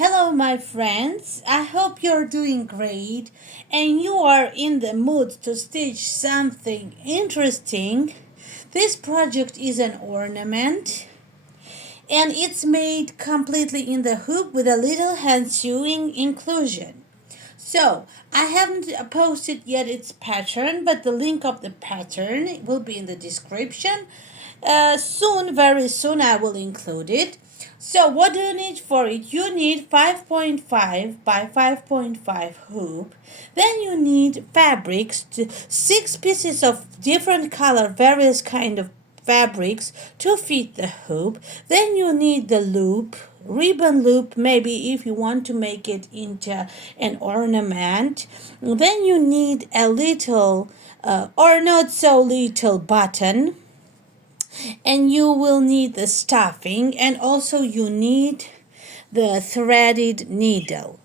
Hello, my friends. I hope you're doing great and you are in the mood to stitch something interesting. This project is an ornament and it's made completely in the hoop with a little hand sewing inclusion. So, I haven't posted yet its pattern, but the link of the pattern will be in the description. Very soon, I will include it. So, what do you need for it? You need 5.5 by 5.5 hoop. Then you need fabrics, six pieces of different color, various kind of fabrics to fit the hoop. Then you need the loop, ribbon loop, maybe if you want to make it into an ornament. Then you need a little or not so little button, and you will need the stuffing, and also you need the threaded needle.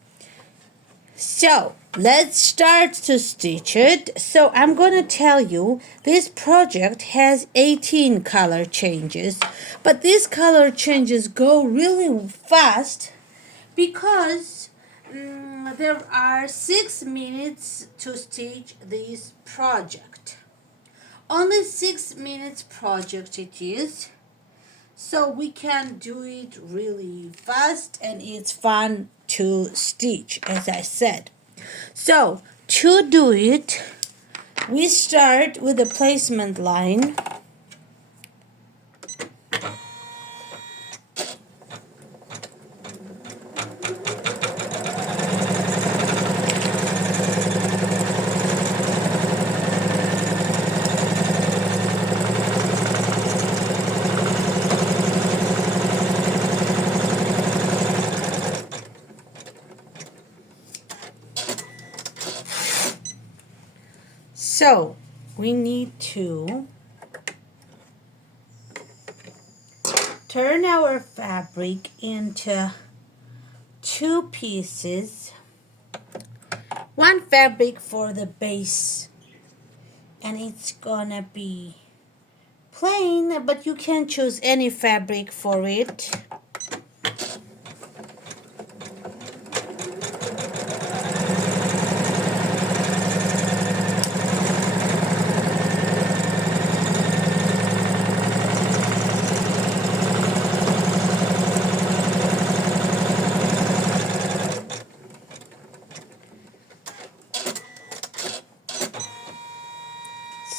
So let's start to stitch it. So I'm going to tell you this project has 18 color changes, but these color changes go really fast because there are 6 minutes to stitch this project. Only 6 minutes project it is. So we can do it really fast and it's fun to stitch, as I said. So to do it, we start with the placement line. So we need to turn our fabric into two pieces. One fabric for the base, and it's gonna be plain, but you can choose any fabric for it.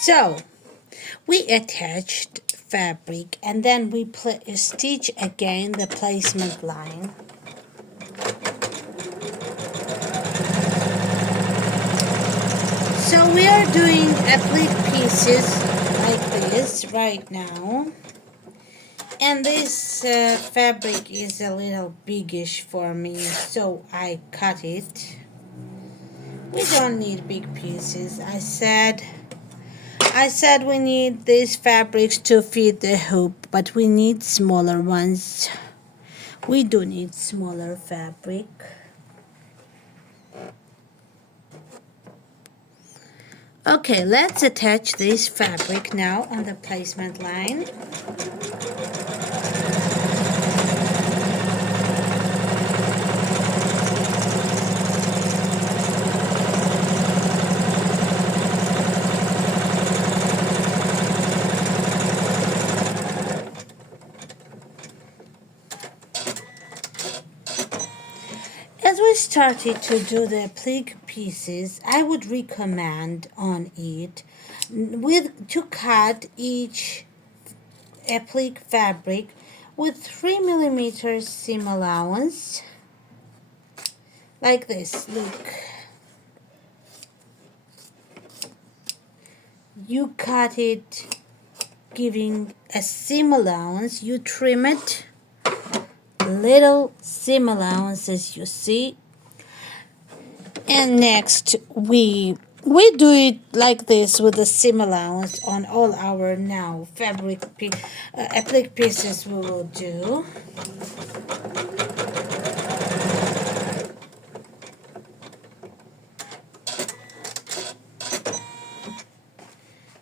So we attached fabric and then we stitch again the placement line. So we are doing applique pieces like this right now, and this fabric is a little biggish for me, so I cut it. We don't need big pieces. I said we need these fabrics to fit the hoop, but we need smaller ones. We do need smaller fabric. Okay, let's attach this fabric now on the placement line. As we started to do the applique pieces, I would recommend on it to cut each applique fabric with 3 mm seam allowance, like this. Look, you cut it giving a seam allowance, you trim it little seam allowance, as you see, and next we do it like this with the seam allowance on all our now applique pieces we will do.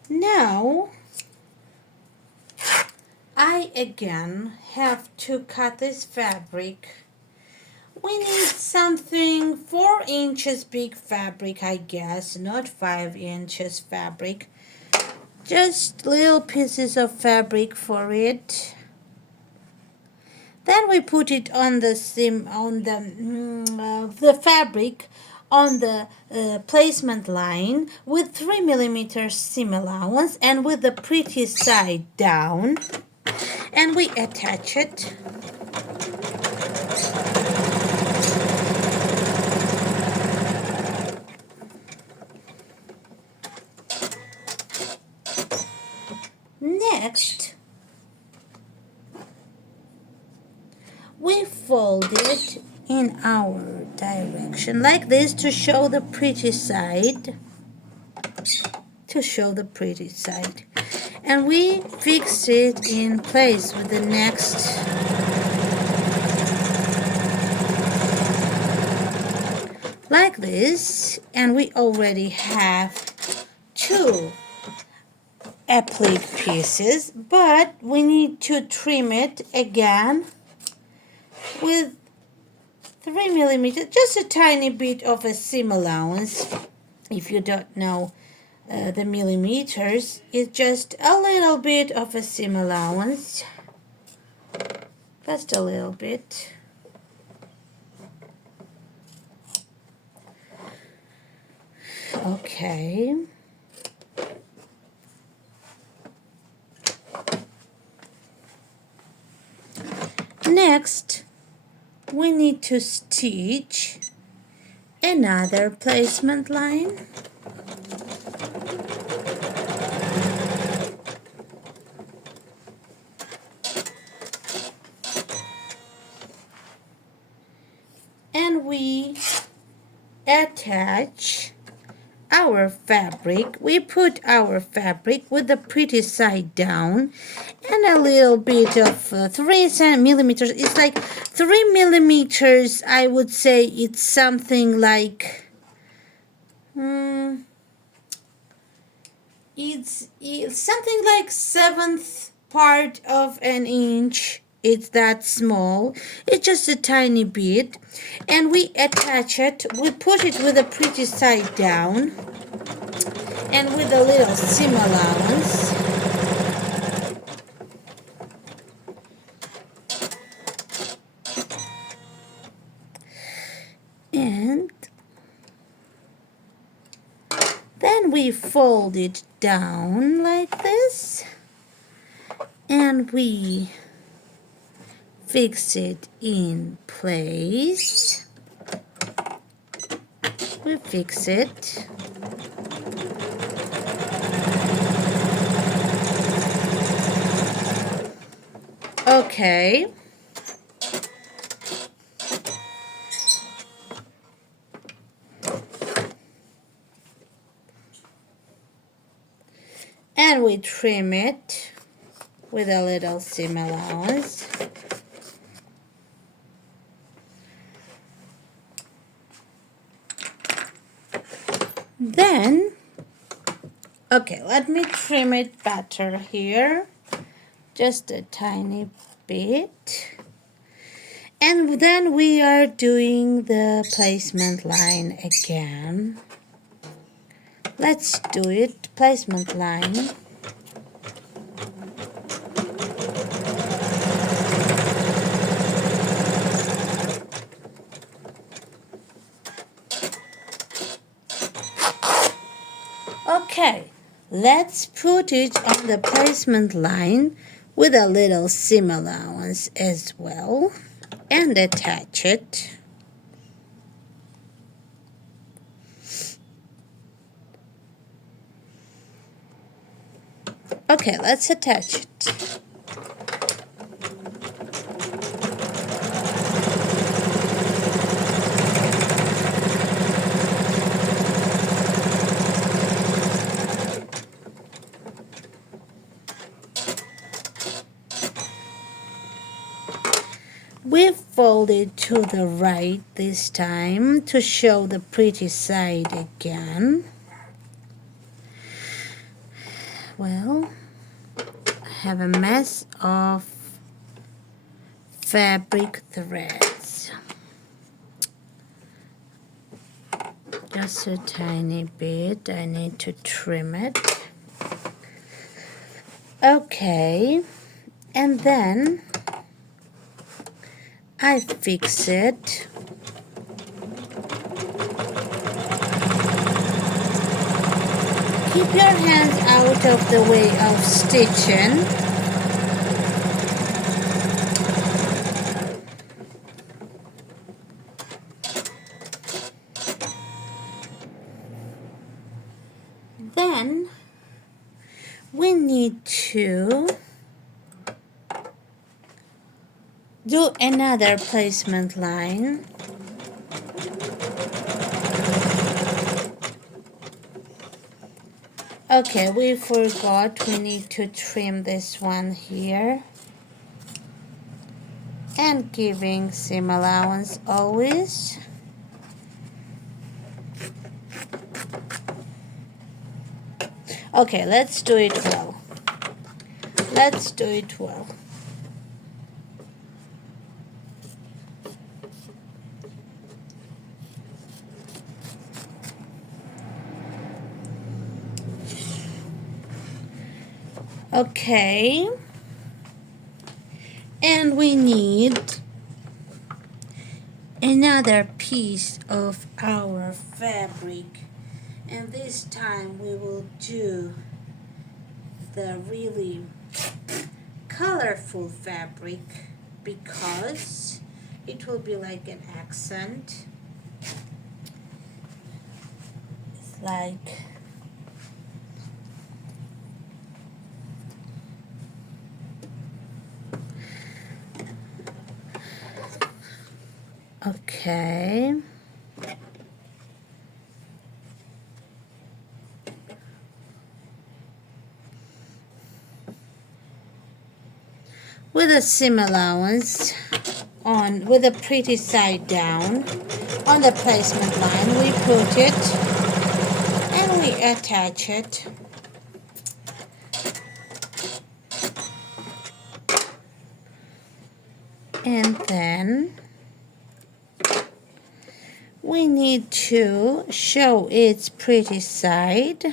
Now I again have to cut this fabric We need something 4 inches big fabric, I guess, not 5 inches fabric. Just little pieces of fabric for it. Then we put it on the seam, on the fabric on the placement line with 3 millimeters seam allowance and with the pretty side down, and we attach it. Next, we fold it in our direction like this to show the pretty side. And we fix it in place with the next like this, and we already have 2 applique pieces, but we need to trim it again with 3 millimeters, just a tiny bit of a seam allowance. If you don't know the millimeters, it's just a little bit of a seam allowance, just a little bit. Okay. Next, we need to stitch another placement line. And we attach our fabric. We put our fabric with the pretty side down and a little bit of 3 millimeters. It's like 3 millimeters. I would say it's something like it's something like 1/7 part of an inch. It's that small. It's just a tiny bit. And we attach it. We put it with the pretty side down and with a little seam allowance. And then we fold it down like this. And we fix it in place. We fix it. Okay. And we trim it with a little seam allowance. Then, okay, let me trim it better here. Just a tiny bit. And then we are doing the placement line again. Let's do it, placement line. Okay, let's put it on the placement line with a little seam allowance as well and attach it. Okay, let's attach it. We fold it to the right this time to show the pretty side again. Well, I have a mess of fabric threads. Just a tiny bit. I need to trim it. Okay, and then I fix it. Keep your hands out of the way of stitching. Then we need to do another placement line. Okay, we forgot we need to trim this one here. And giving seam allowance always. Okay, let's do it well. Let's do it well. Okay, and we need another piece of our fabric, and this time we will do the really colorful fabric because it will be like an accent. It's like okay. With a seam allowance on, with a pretty side down on the placement line, we put it and we attach it. And then we need to show its pretty side,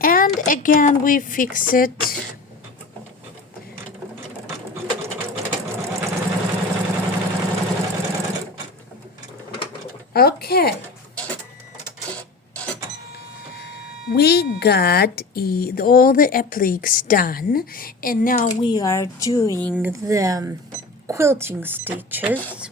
and again we fix it. Okay, we got all the appliques done, and now we are doing the quilting stitches.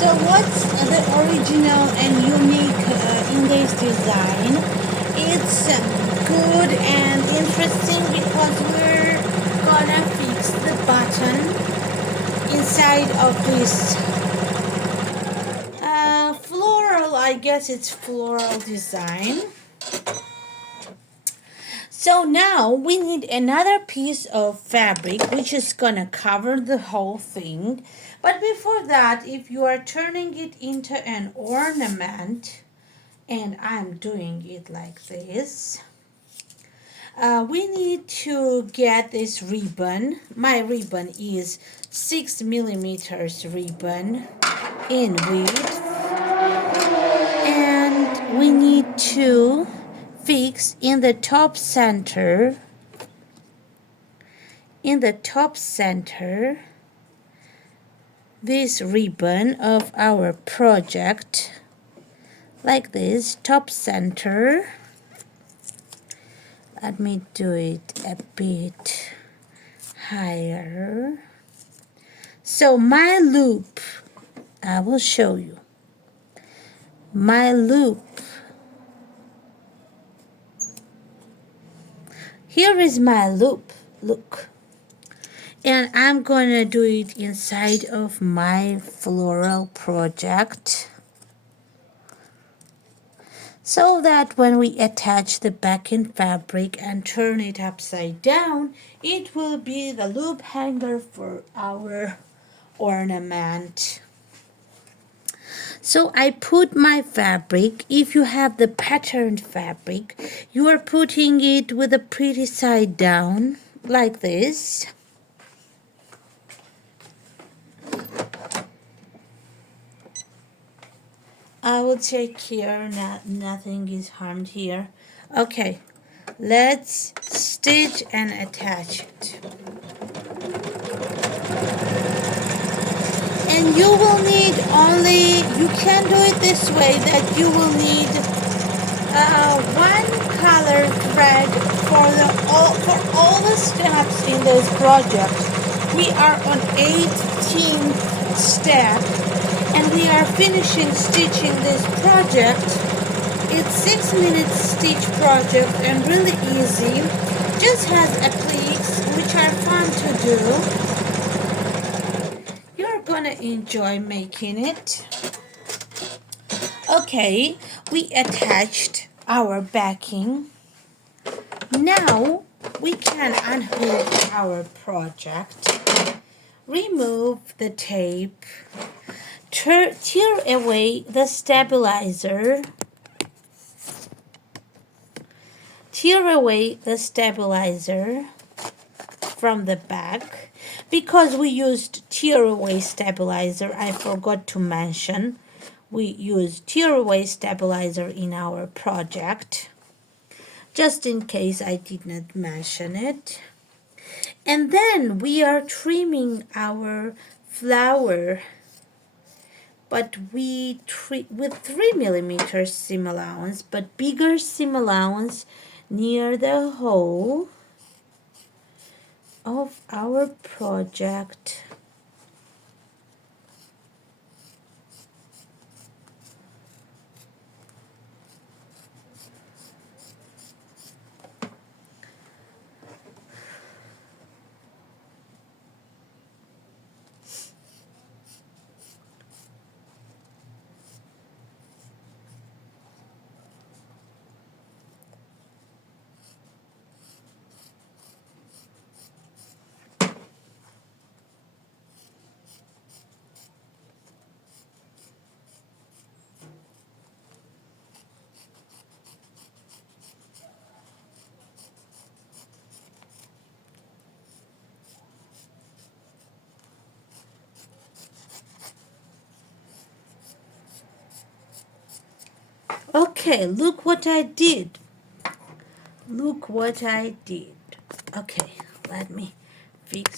So what's the original and unique in this design? It's good and interesting because we're gonna fix the button inside of this floral, I guess it's floral design. So now we need another piece of fabric which is gonna cover the whole thing. But before that, if you are turning it into an ornament, and I'm doing it like this, We need to get this ribbon. My ribbon is 6 millimeters ribbon in width, and we need to fix in the top center this ribbon of our project, like this, top center. Let me do it a bit higher. So my loop, I will show you. My loop. Here is my loop, look. And I'm gonna do it inside of my floral project, so that when we attach the backing fabric and turn it upside down, it will be the loop hanger for our ornament. So I put my fabric. If you have the patterned fabric, you are putting it with a pretty side down, like this. I will take care nothing is harmed here. Okay, let's stitch and attach it. And you will need you can do it this way, that you will need one color thread for all the steps in this project. We are on 18th step, and we are finishing stitching this project. It's 6 minutes stitch project and really easy. Just has appliques which are fun to do. You're gonna enjoy making it. Okay, we attached our backing. Now we can unhook our project. Remove the tape. Tear away the stabilizer. Tear away the stabilizer from the back. Because we used tear away stabilizer, I forgot to mention, we used tear away stabilizer in our project. Just in case I did not mention it. And then we are trimming our flower, but we with 3 millimeters seam allowance, but bigger seam allowance near the hole of our project. Okay, look what I did. Look what I did. Okay, let me fix